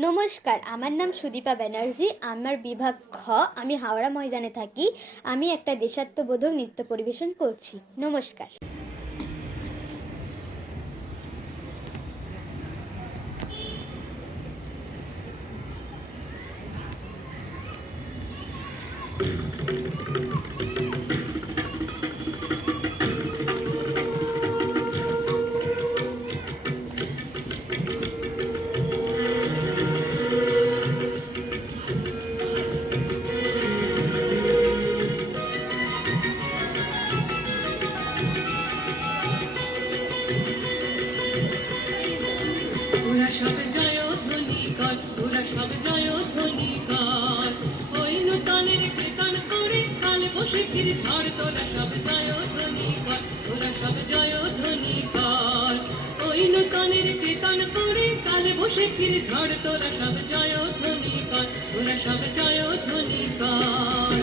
নমস্কার, আমার নাম সুদীপা ব্যানার্জি। আমার বিভাগ খ। আমি হাওড়া ময়দানে থাকি। আমি একটা দেশাত্মবোধক নৃত্য পরিবেশন করছি। নমস্কার। ওরা সব জয়ধ্বনি কর, ওরা সব জয়ধ্বনি কর। ওই নূতনের কীর্তন করে কাল বসে ফির ঝড়, তোরা সব জয়ধ্বনি কর, ওরা সব জয়ধ্বনি কর। ওই নূতনের কীর্তন করে কাল বসে ফির ঝড়, তোরা সব জয়ধ্বনি কর, ওরা সব জয়ধ্বনি কর।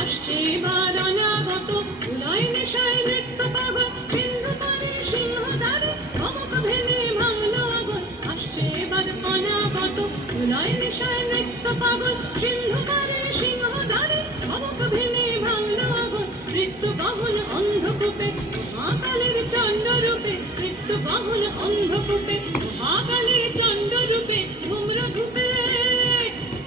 আসছে এবার অনাগত উদয় নেশায় নৃত্য পাগল, সিন্ধু পানির সিংহদ্বারে ধমক ভেঙে ভাঙলো আগুন। আসছে এবার অনাগত উদয় নেশায় নৃত্য পাগল, সিন্ধু পানির সিংহদ্বারে ধমক ভেঙে ভাঙলো আগুন। মৃত্যু গহন অন্ধকূপে মহাকালের চণ্ডরূপে, মৃত্যু গহন অন্ধকূপে মহাকালের চণ্ডরূপে ধূম্র ধূপে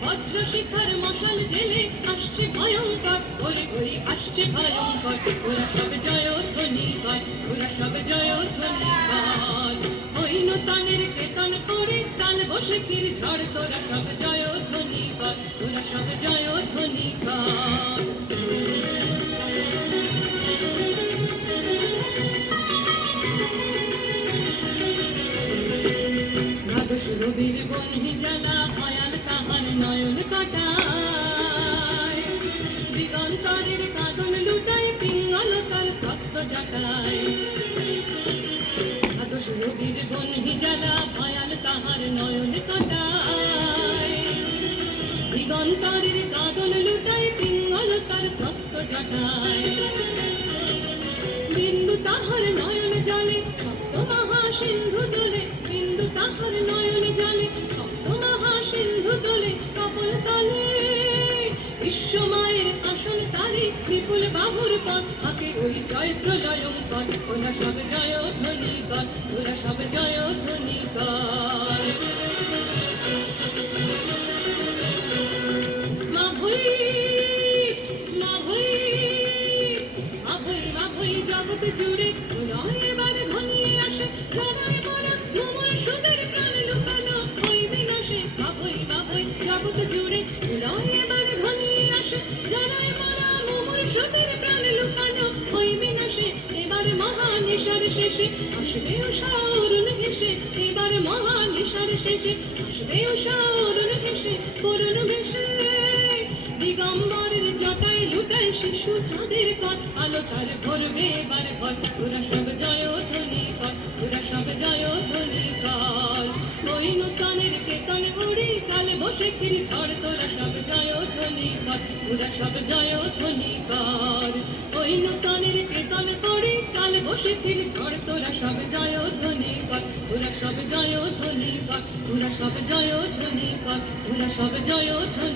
বজ্র শিখার মশাল জেলে আসছে ভয়ঙ্কর, ওরে ওরে আসছে ভয়ঙ্কর। ওরা সব জয়ধ্বনি কর, ওরা সব জয়ধ্বনি কর। ওই নূতনের কীর্তন করে কাল বসে ফির ঝড়, তোরা সব জয়ধ্বনি কর, ওরা সব জয়ধ্বনি কর। রবির বন্হি জ্বালা ভয়াল তাহার নয়ন কাটায়, দিগন্তরের কাঁদন লুটায় পিঙ্গল কাল প্রস্ত জাটায়। রবির বন্হি জ্বালা ভয়াল তাহার নয়ন কাটায়, দিগন্তরের কাঁদন লুটায় পিঙ্গল কাল প্রস্ত জাটায়। বিন্দু তাহার নয়ন জলে সপ্ত মহাসিন্ধু তোলে, বিন্দু তাহার নয়ন জলে সপ্ত মহাসিন্ধু তোলে। কপল তলে বিশ্বমায়ের আসন তারে, বিপুল বাহুর পথ হাতে ওই জয় প্রলয়ঙ্কর। ওরা সব জয়ধ্বনি কর, ওরা সব জয়ধ্বনি কর। মা ভৈ মা ভৈ মা ভৈ মা ভৈ জগৎ জুড়ে নয় এবার ধনিয়ে আসে, জড়ায় মরা ভ্রমর সুদের প্রাণ লুকানো ওই বিনাশে। মা ভৈ জগৎ জুড়ে নয় এবার ধনিয়ে আসে, জড়ায় মরা ভ্রমর সুদের প্রাণ লুকানো ওই বিনাশে। এবার মহানিশার শেষে আসবে উষা অরুণ হেসে, এবার মহানিশার শেষে আসবে উষা অরুণ হেসে করুণ ভেসে। দিগম্বরের জটায় লুটায় শিশু চাঁদের কর, আলো তার ভরবে এবার ভর। ওরা সব জয়ধ্বনি কর, ওরা সব জয়ধ্বনি কর। ওই নূতনের কীর্তন করে কাল বসে ফির ঝড়, তোরা সব জয়ধ্বনি কর, ওরা সব জয়ধ্বনি কর। ওই নূতনের কীর্তন করে কাল বসে ফির ঝড়, তোরা সব জয়ধ্বনি কর, ওরা সব জয়ধ্বনি কর, ওরা সব জয়ধ্বনি কর, ওরা সব জয়ধ্বনি।